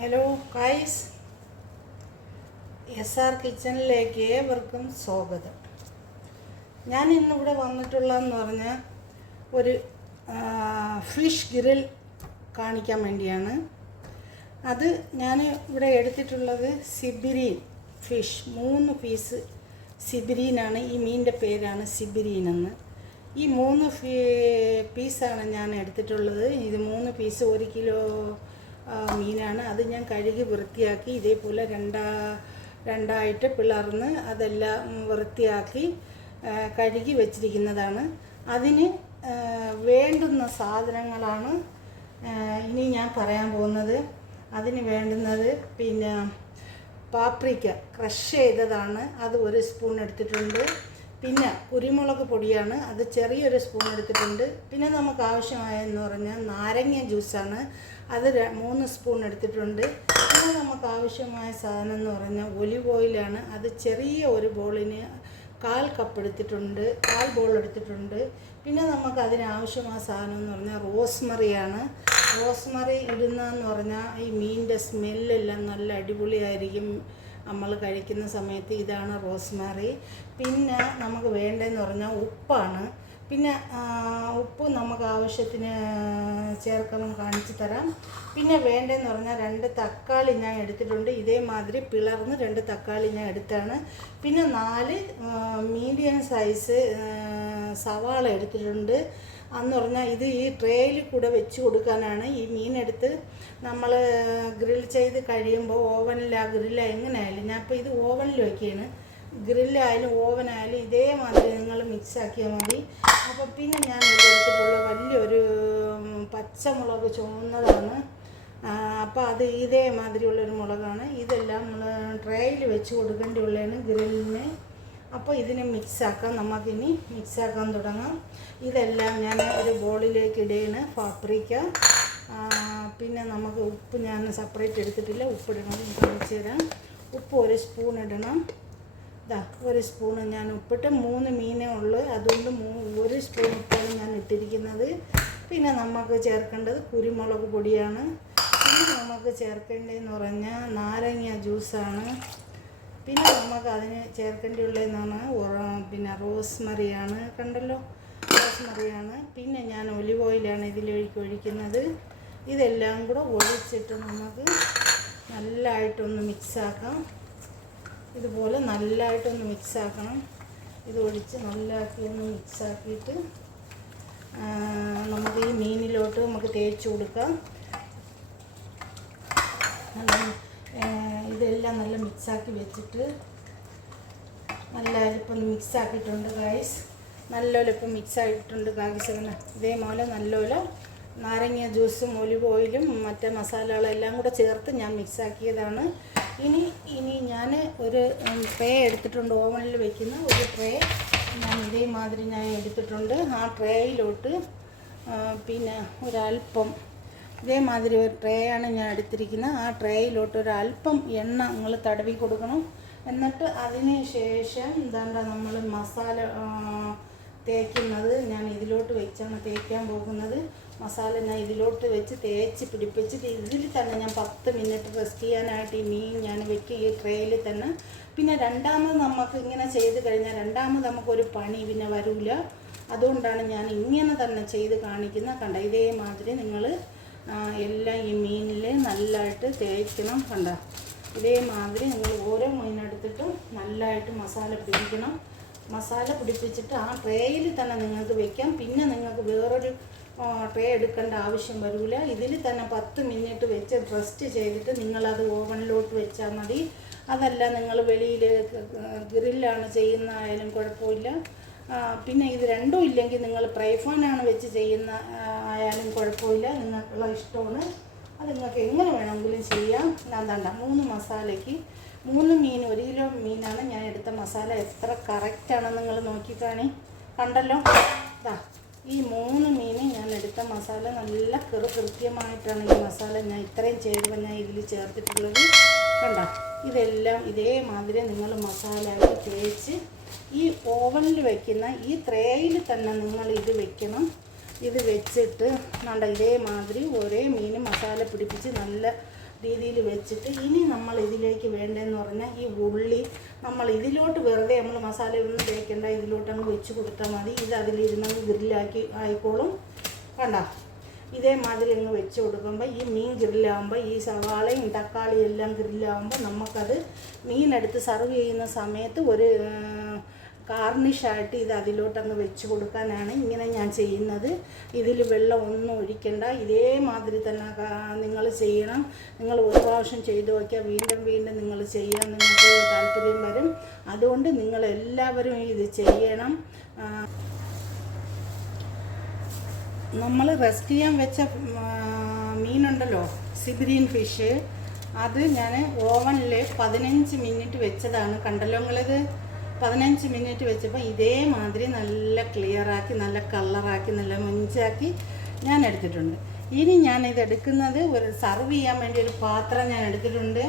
Hello guys, SR കിച്ചണിലേക്ക് ഏവർക്കും സ്വാഗതം. ഞാൻ ഇന്നിവിടെ വന്നിട്ടുള്ളതെന്ന് പറഞ്ഞാൽ ഒരു ഫിഷ് ഗ്രിൽ കാണിക്കാൻ വേണ്ടിയാണ്. അത് ഞാൻ ഇവിടെ എടുത്തിട്ടുള്ളത് സിബിരീൻ ഫിഷ് 3 പീസ് സിബിരീനാണ്. ഈ മീനിൻ്റെ പേരാണ് സിബിരീനെന്ന്. ഈ 3 പീസാണ് ഞാൻ എടുത്തിട്ടുള്ളത്. ഇത് 3 പീസ് 1 കിലോ മീനാണ്. അത് ഞാൻ കഴുകി വൃത്തിയാക്കി ഇതേപോലെ രണ്ടായിട്ട് പിളർന്ന് അതെല്ലാം വൃത്തിയാക്കി കഴുകി വെച്ചിരിക്കുന്നതാണ്. അതിന് വേണ്ടുന്ന സാധനങ്ങളാണ് ഇനി ഞാൻ പറയാൻ പോകുന്നത്. അതിന് വേണ്ടുന്നത് പിന്നെ പാപ്രിക്ക ക്രഷ് ചെയ്തതാണ്, അത് 1 സ്പൂൺ എടുത്തിട്ടുണ്ട്. പിന്നെ കുരുമുളക് പൊടിയാണ്, അത് ചെറിയൊരു സ്പൂൺ എടുത്തിട്ടുണ്ട്. പിന്നെ നമുക്ക് ആവശ്യമായെന്ന് പറഞ്ഞാൽ നാരങ്ങ ജ്യൂസാണ്, അത് 3 സ്പൂൺ എടുത്തിട്ടുണ്ട്. പിന്നെ നമുക്ക് ആവശ്യമായ സാധനം എന്ന് പറഞ്ഞാൽ ഒലിവ് ഓയിലാണ്, അത് ചെറിയ ഒരു ബോളിന് 1/4 കപ്പ് എടുത്തിട്ടുണ്ട്, 1/4 ബോൾ എടുത്തിട്ടുണ്ട്. പിന്നെ നമുക്ക് അതിനാവശ്യമായ സാധനം എന്ന് പറഞ്ഞാൽ റോസ്മറിയാണ്. റോസ്മറി ഇടുന്നതെന്ന് പറഞ്ഞാൽ ഈ മീനിൻ്റെ സ്മെല്ലെല്ലാം നല്ല അടിപൊളിയായിരിക്കും നമ്മൾ കഴിക്കുന്ന സമയത്ത്. ഇതാണ് റോസ്മറി. പിന്നെ നമുക്ക് വേണ്ടതെന്ന് പറഞ്ഞാൽ ഉപ്പാണ്. പിന്നെ ഉപ്പ് നമുക്ക് ആവശ്യത്തിന് ചേർക്കണം, കാണിച്ചു തരാം. പിന്നെ വേണ്ടതെന്ന് പറഞ്ഞാൽ 2 തക്കാളി ഞാൻ എടുത്തിട്ടുണ്ട്. ഇതേമാതിരി പിളർന്ന് 2 തക്കാളി ഞാൻ എടുത്താണ്. പിന്നെ 4 മീഡിയം സൈസ് സവാള എടുത്തിട്ടുണ്ട്. എന്ന് പറഞ്ഞാൽ ഇത് ഈ ട്രേയിൽ കൂടെ വെച്ച് കൊടുക്കാനാണ്. ഈ മീനെടുത്ത് നമ്മൾ ഗ്രിൽ ചെയ്ത് കഴിയുമ്പോൾ ഗ്രില്ല എങ്ങനെയായാലും ഞാൻ ഇപ്പോൾ ഇത് ഓവനിൽ വയ്ക്കുകയാണ്. ഗ്രില്ലായാലും ഓവനായാലും ഇതേമാതിരി നിങ്ങൾ മിക്സാക്കിയാൽ മതി. അപ്പം പിന്നെ ഞാൻ എടുത്തിട്ടുള്ള വലിയൊരു പച്ചമുളക് ചുവന്നതാണ്. അപ്പോൾ അത് ഇതേമാതിരിയുള്ളൊരു മുളകാണ്. ഇതെല്ലാം നമ്മൾ ട്രേയിൽ വെച്ച് കൊടുക്കേണ്ടിയുള്ളതാണ് ഗ്രില്ലിന്. അപ്പോൾ ഇതിനെ മിക്സാക്കാം. നമുക്കിനി മിക്സാക്കാൻ തുടങ്ങാം. ഇതെല്ലാം ഞാൻ ഒരു ബോളിലേക്ക് ഇടുകയാണ്. പാപ്രിക്ക, പിന്നെ നമുക്ക് ഉപ്പ് ഞാൻ സെപ്പറേറ്റ് എടുത്തിട്ടില്ല, ഉപ്പിടണം, കാണിച്ചു തരാം. ഉപ്പ് 1 സ്പൂൺ ഇടണം. 1 സ്പൂണ് ഞാൻ ഉപ്പിട്ട് 3 മീനേ ഉള്ളൂ, അതുകൊണ്ട് 1 സ്പൂൺ ഉപ്പാണ് ഞാൻ ഇട്ടിരിക്കുന്നത്. പിന്നെ നമുക്ക് ചേർക്കേണ്ടത് കുരുമുളക് പൊടിയാണ്. പിന്നെ നമുക്ക് ചേർക്കേണ്ടതെന്ന് പറഞ്ഞാൽ നാരങ്ങ ജ്യൂസാണ്. പിന്നെ നമുക്ക് അതിന് ചേർക്കേണ്ടിയുള്ളതെന്നാണ് പിന്നെ റോസ്മറിയാണ്. കണ്ടല്ലോ, റോസ്മറിയാണ്. പിന്നെ ഞാൻ ഒലിവ് ഓയിലാണ് ഇതിലേക്ക് ഒഴിക്കുന്നത്. ഇതെല്ലാം കൂടെ ഒഴിച്ചിട്ട് നമുക്ക് നല്ലതായിട്ടൊന്ന് മിക്സാക്കാം. ഇതുപോലെ നല്ലതായിട്ടൊന്ന് മിക്സാക്കണം. ഇത് ഒഴിച്ച് നല്ലതാക്കി ഒന്ന് മിക്സാക്കിയിട്ട് നമുക്ക് ഈ മീനിലോട്ട് നമുക്ക് തേച്ച് കൊടുക്കാം. ഇതെല്ലാം നല്ല മിക്സാക്കി വെച്ചിട്ട് നല്ല ഇപ്പം മിക്സാക്കിയിട്ടുണ്ട് ഗൈസ്. നല്ലപോലെ ഇപ്പം മിക്സായിട്ടുണ്ട് ഗൈസ്. ഇതേപോലെ നല്ലപോലെ നാരങ്ങ ജ്യൂസും ഒലിവ് ഓയിലും മറ്റേ മസാലകളെല്ലാം കൂടെ ചേർത്ത് ഞാൻ മിക്സാക്കിയതാണ്. ഇനി ഞാൻ ഒരു ട്രേ എടുത്തിട്ടുണ്ട്, ഓവനിൽ വയ്ക്കുന്ന ഒരു ട്രേ ഞാൻ ഇതേമാതിരി ഞാൻ എടുത്തിട്ടുണ്ട്. ആ ട്രേയിലോട്ട് പിന്നെ ഒരല്പം ഇതേമാതിരി ഒരു ട്രേ ആണ് ഞാൻ എടുത്തിരിക്കുന്നത്. ആ ട്രേയിലോട്ട് ഒരല്പം എണ്ണ നിങ്ങൾ തടവി കൊടുക്കണം. എന്നിട്ട് അതിന് ശേഷം എന്താണ്ടാ നമ്മൾ മസാല തേക്കുന്നത് ഞാൻ ഇതിലോട്ട് വെച്ചാണ് തേക്കാൻ പോകുന്നത്. മസാല ഞാൻ ഇതിലോട്ട് വെച്ച് തേച്ച് പിടിപ്പിച്ചിട്ട് ഇതിൽ തന്നെ ഞാൻ 10 മിനിറ്റ് റെസ്റ്റ് ചെയ്യാനായിട്ട് ഈ മീൻ ഞാൻ വെക്കും ഈ ട്രേയിൽ തന്നെ. പിന്നെ രണ്ടാമത് നമുക്ക് ഇങ്ങനെ ചെയ്ത് കഴിഞ്ഞാൽ രണ്ടാമത് നമുക്കൊരു പണി പിന്നെ വരില്ല. അതുകൊണ്ടാണ് ഞാൻ ഇങ്ങനെ തന്നെ ചെയ്ത് കാണിക്കുന്നത്. കണ്ട, ഇതേമാതിരി നിങ്ങൾ എല്ലാം ഈ മീനിൽ നല്ലതായിട്ട് തേക്കണം. കണ്ട, ഇതേമാതിരി നിങ്ങൾ ഓരോ മീനെടുത്തിട്ടും നല്ലതായിട്ട് മസാല പിടിക്കണം. മസാല പിടിപ്പിച്ചിട്ട് ആ ട്രേയിൽ തന്നെ നിങ്ങൾക്ക് വെക്കാം. പിന്നെ നിങ്ങൾക്ക് വേറൊരു ട്രേ എടുക്കേണ്ട ആവശ്യം വരില്ല. ഇതിൽ തന്നെ 10 മിനിറ്റ് വെച്ച് റെസ്റ്റ് ചെയ്തിട്ട് നിങ്ങളത് ഓവനിലോട്ട് വെച്ചാൽ മതി. അതല്ല നിങ്ങൾ വെളിയിൽ ഗ്രില്ലാണ് ചെയ്യുന്നതായാലും കുഴപ്പമില്ല. പിന്നെ ഇത് രണ്ടും ഇല്ലെങ്കിൽ നിങ്ങൾ ഫ്രൈ പാനാണ് വെച്ച് ചെയ്യുന്ന ആയാലും കുഴപ്പമില്ല, നിങ്ങൾക്കുള്ള ഇഷ്ടമാണ്. അത് നിങ്ങൾക്ക് എങ്ങനെ വേണമെങ്കിലും ചെയ്യാം. ഞാൻ തണ്ട 3 മസാലയ്ക്ക് 3 മീൻ 1 കിലോ മീനാണ് ഞാൻ എടുത്ത മസാല. എത്ര കറക്റ്റാണെന്ന് നിങ്ങൾ നോക്കിക്കാണി. കണ്ടല്ലോ, ഈ 3 മീൻ ഞാൻ എടുത്ത മസാല നല്ല കൃത്യമായിട്ടാണ് ഈ മസാല ഞാൻ ഇത്രയും ചേരുവ ഞാൻ ഇതിൽ ചേർത്തിട്ടുള്ളത്. കണ്ട, ഇതെല്ലാം ഇതേമാതിരി നിങ്ങൾ മസാലയാക്കി തേച്ച് ഈ ഓവനിൽ വയ്ക്കുന്ന ഈ ട്രേയിൽ തന്നെ നിങ്ങൾ ഇത് വെക്കണം. ഇത് വെച്ചിട്ട് ഇതേമാതിരി ഒരേ മീൻ മസാല പിടിപ്പിച്ച് നല്ല രീതിയിൽ വെച്ചിട്ട് ഇനി നമ്മൾ ഇതിലേക്ക് വേണ്ടതെന്ന് പറഞ്ഞാൽ ഈ ഉള്ളി നമ്മൾ ഇതിലോട്ട് വെറുതെ നമ്മൾ മസാലയൊന്നും തേക്കേണ്ട, ഇതിലോട്ടങ്ങ് വെച്ച് കൊടുത്താൽ മതി. ഇത് അതിലിരുന്നങ്ങ് ഗ്രില്ലാക്കി ആയിക്കോളും. കണ്ടോ, ഇതേമാതിരി അങ്ങ് വെച്ച് കൊടുക്കുമ്പോൾ ഈ മീൻ ഗ്രില്ലാകുമ്പോൾ ഈ സവാളയും തക്കാളിയും എല്ലാം ഗ്രില്ലാകുമ്പോൾ നമുക്കത് മീനെടുത്ത് സർവ് ചെയ്യുന്ന സമയത്ത് ഒരു ഗാർണിഷായിട്ട് ഇത് അതിലോട്ടങ്ങ് വെച്ച് കൊടുക്കാനാണ് ഇങ്ങനെ ഞാൻ ചെയ്യുന്നത്. ഇതിൽ വെള്ളം ഒന്നും ഒഴിക്കണ്ട, ഇതേമാതിരി തന്നെ നിങ്ങൾ ചെയ്യണം. നിങ്ങൾ ഒരു പ്രാവശ്യം ചെയ്ത് നോക്കിയാൽ വീണ്ടും വീണ്ടും നിങ്ങൾ ചെയ്യാൻ നിങ്ങൾക്ക് താല്പര്യം വരും. അതുകൊണ്ട് നിങ്ങളെല്ലാവരും ഇത് ചെയ്യണം. നമ്മൾ റെസ്റ്റ് ചെയ്യാൻ വെച്ച മീനുണ്ടല്ലോ, സിബിരിയൻ ഫിഷ്, അത് ഞാൻ ഓവനിൽ 15 മിനിറ്റ് വെച്ചതാണ്. കണ്ടല്ലോ നിങ്ങളിത്. 15 മിനിറ്റ് വെച്ചപ്പോൾ ഇതേമാതിരി നല്ല ക്ലിയറാക്കി, നല്ല കളറാക്കി, നല്ല മൊഞ്ചാക്കി ഞാൻ എടുത്തിട്ടുണ്ട്. ഇനി ഞാനിത് എടുക്കുന്നത് ഒരു സർവ് ചെയ്യാൻ വേണ്ടി ഒരു പാത്രം ഞാൻ എടുത്തിട്ടുണ്ട്.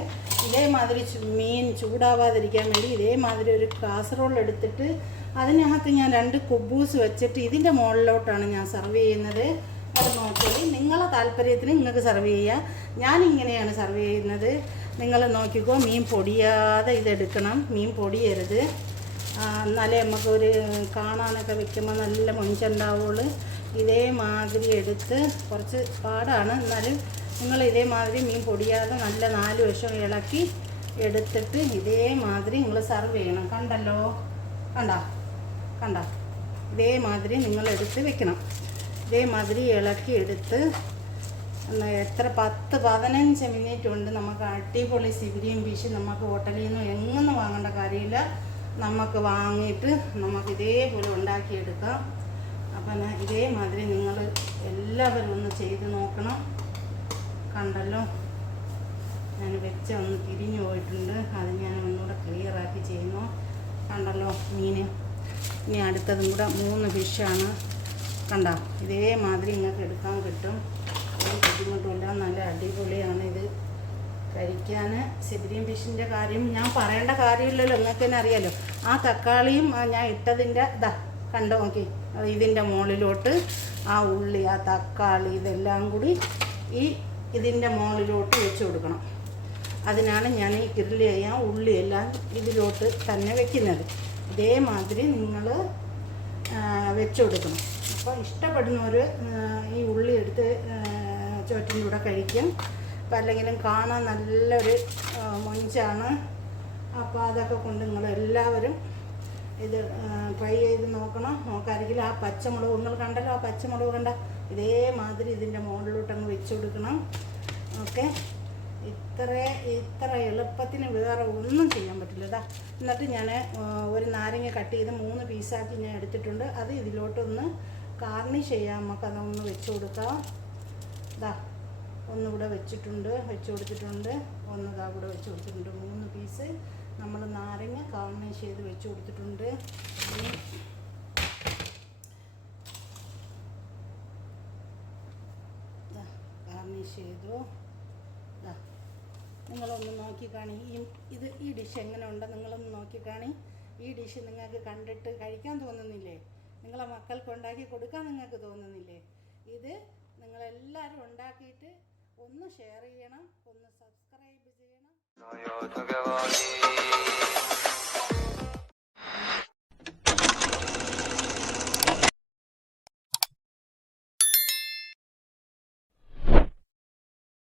ഇതേമാതിരി മീൻ ചൂടാവാതിരിക്കാൻ വേണ്ടി ഇതേമാതിരി ഒരു കാസറോൾ എടുത്തിട്ട് അതിനകത്ത് ഞാൻ 2 കുബൂസ് വെച്ചിട്ട് ഇതിൻ്റെ മുകളിലോട്ടാണ് ഞാൻ സർവ് ചെയ്യുന്നത്. അത് നോക്കിയാൽ നിങ്ങളെ താല്പര്യത്തിന് നിങ്ങൾക്ക് സർവ് ചെയ്യാം. ഞാനിങ്ങനെയാണ് സർവ് ചെയ്യുന്നത്. നിങ്ങൾ നോക്കിക്കോ, മീൻ പൊടിയാതെ ഇതെടുക്കണം, മീൻ പൊടിയരുത്. എന്നാലേ നമുക്കൊരു കാണാനൊക്കെ വെക്കുമ്പോൾ നല്ല മൊഞ്ചുണ്ടാവുള്ളൂ. ഇതേമാതിരി എടുത്ത് കുറച്ച് പാടാണ്, എന്നാലും നിങ്ങൾ ഇതേമാതിരി മീൻ പൊടിയാതെ നല്ല 4 വശം ഇളക്കി എടുത്തിട്ട് ഇതേമാതിരി നിങ്ങൾ സർവ് ചെയ്യണം. കണ്ടല്ലോ, കണ്ട ഇതേമാതിരി നിങ്ങൾ എടുത്ത് വെക്കണം. ഇതേമാതിരി ഇളക്കി എടുത്ത് എത്ര 10-15 മിനിറ്റ് കൊണ്ട് നമുക്ക് അടിപൊളി സിബിരിയൻ ഫിഷ് നമുക്ക് ഹോട്ടലിൽ നിന്ന് എങ്ങൊന്നും വാങ്ങേണ്ട കാര്യമില്ല. നമുക്ക് വാങ്ങിയിട്ട് നമുക്ക് ഇതേപോലെ ഉണ്ടാക്കിയെടുക്കാം. അപ്പം ഇതേമാതിരി നിങ്ങൾ എല്ലാവരും ഒന്ന് ചെയ്ത് നോക്കണം. കണ്ടല്ലോ, ഞാൻ വെച്ച ഒന്ന് തിരിഞ്ഞു പോയിട്ടുണ്ട്, അത് ഞാൻ ഒന്നുകൂടെ ക്ലിയറാക്കി ചെയ്യുന്നു. കണ്ടല്ലോ മീൻ. ഇനി അടുത്തതും കൂടെ 3 ഫിഷാണ്. കണ്ടോ, ഇതേമാതിരി നിങ്ങൾക്ക് എടുക്കാൻ കിട്ടും. ഒരു ബുദ്ധിമുട്ടില്ല, നല്ല അടിപൊളിയാണ് ഇത് കഴിക്കാൻ. സിബിരിയൻ ഫിഷിൻ്റെ കാര്യം ഞാൻ പറയേണ്ട കാര്യമില്ലല്ലോ, നിങ്ങൾക്ക് തന്നെ അറിയാമല്ലോ. ആ തക്കാളിയും ഞാൻ ഇട്ടതിൻ്റെ കണ്ടോ നോക്കി, ഇതിൻ്റെ മുകളിലോട്ട് ആ ഉള്ളി, ആ തക്കാളി ഇതെല്ലാം കൂടി ഇതിൻ്റെ മുകളിലോട്ട് വെച്ച് കൊടുക്കണം. അതിനാണ് ഞാൻ ഈ ഗ്രില്ല് ചെയ്യാൻ ഉള്ളിയെല്ലാം ഇതിലോട്ട് തന്നെ വെക്കുന്നത്. ഇതേമാതിരി നിങ്ങൾ വെച്ച് കൊടുക്കണം. അപ്പോൾ ഇഷ്ടപ്പെടുന്നവർ ഈ ഉള്ളി എടുത്ത് ചോറ്റിൻ്റെ കൂടെ കഴിക്കും. അപ്പം അല്ലെങ്കിലും കാണാൻ നല്ലൊരു മൊഞ്ചാണ്. അപ്പോൾ അതൊക്കെ കൊണ്ട് നിങ്ങളെല്ലാവരും ഇത് ട്രൈ ചെയ്ത് നോക്കാമെങ്കിൽ ആ പച്ചമുളക് നിങ്ങൾ കണ്ടല്ലോ, ആ പച്ചമുളക് കണ്ട ഇതേമാതിരി ഇതിൻ്റെ മുകളിലോട്ടങ്ങ് വെച്ച് കൊടുക്കണം. ഓക്കെ, ഇത്ര എളുപ്പത്തിന് വേറെ ഒന്നും ചെയ്യാൻ പറ്റില്ല. എന്നിട്ട് ഞാൻ ഒരു നാരങ്ങ കട്ട് ചെയ്ത് 3 പീസാക്കി ഞാൻ എടുത്തിട്ടുണ്ട്. അത് ഇതിലോട്ടൊന്ന് ഗാർണിഷ് ചെയ്യാം. നമുക്കതൊന്ന് വെച്ച് കൊടുക്കാം. ഒന്നിവിടെ വെച്ച് കൊടുത്തിട്ടുണ്ട്, ഒന്ന് കൂടെ വെച്ച് കൊടുത്തിട്ടുണ്ട്. 3 പീസ് നമ്മൾ നാരങ്ങ ഗാർണിഷ് ചെയ്ത് വെച്ച് കൊടുത്തിട്ടുണ്ട്. ഗാർണിഷ് ചെയ്തു. നിങ്ങളൊന്ന് നോക്കിക്കാണി, ഈ ഡിഷ് എങ്ങനെ ഉണ്ടോ നിങ്ങളൊന്ന് നോക്കിക്കാണി. ഈ ഡിഷ് നിങ്ങൾക്ക് കണ്ടിട്ട് കഴിക്കാൻ തോന്നുന്നില്ലേ? നിങ്ങളെ മക്കൾക്ക് ഉണ്ടാക്കി കൊടുക്കാൻ നിങ്ങൾക്ക് തോന്നുന്നില്ലേ? ഇത് നിങ്ങളെല്ലാവരും ഉണ്ടാക്കിയിട്ട് ഒന്ന് ഷെയർ ചെയ്യണം, ഒന്ന് സബ്സ്ക്രൈബ് ചെയ്യണം.